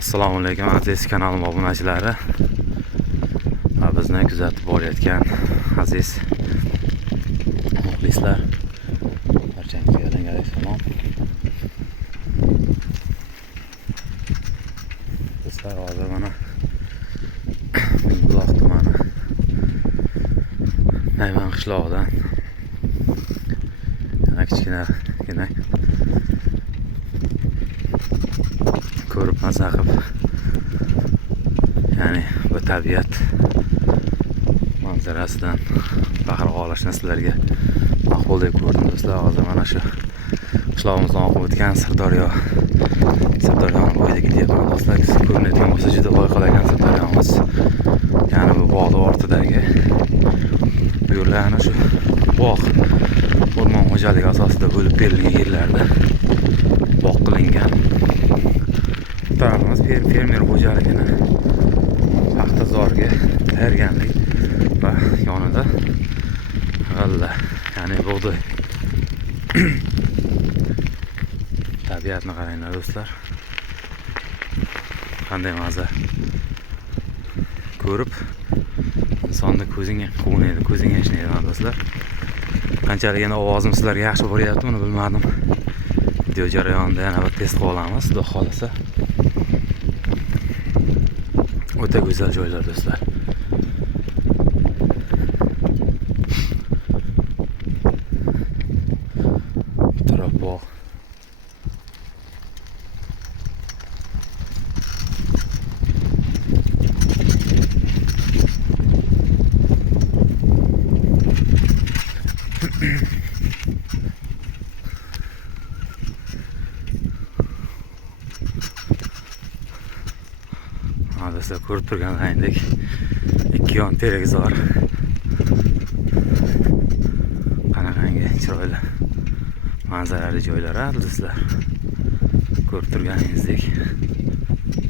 Assalomu alaykum aziz kanalim obunachilari va bizni kuzatib borayotgan aziz muxlislar, barchangizga alangali salom. Do'stlar, hozir mana Mingbuloq tumani Nayman qishlog'idan yana kichkina ko'rib maza qilib, ya'ni bu tabiat manzarasidan bahra olishni sizlarga maqbul deb ko'rdim do'stlar. Hozir mana shu qishlog'imizdan oqib o'tgan Sirdaryoning bo'yiga ketyapman do'stlar. Ko'rinayotgan bo'lsa juda loyqalagan Sirdaryomiz, ya'ni bu bog'ni ortidagi bu yo'llar ana shu bog' o'rmon xo'jaligi asosida bo'lib berilgan yerlarda bog' qilingan. Tarafimiz fermer xo'jaligini paxtazorga tayyorgarlik va yonida g'alla, ya'ni bug'doy. Tabiatni qaranglar do'stlar, qanday maza. Ko'rib insonni ko'zing quvnaydi, ko'zing yashnaydi do'stlar. Qanchalik yana ovozim sizlarga yaxshi boryapti buni bilmadim. Video jarayonida yana bir test qilib olamiz, xudo xolasa. O'ta go'zal joylar do'stlar. Taraf bog'. Do'stlar, ko'rib turganlaringdek ikki yon televizor, qanaqangi chiroyli manzarali joylar do'stlar. Ko'rib turganingizdek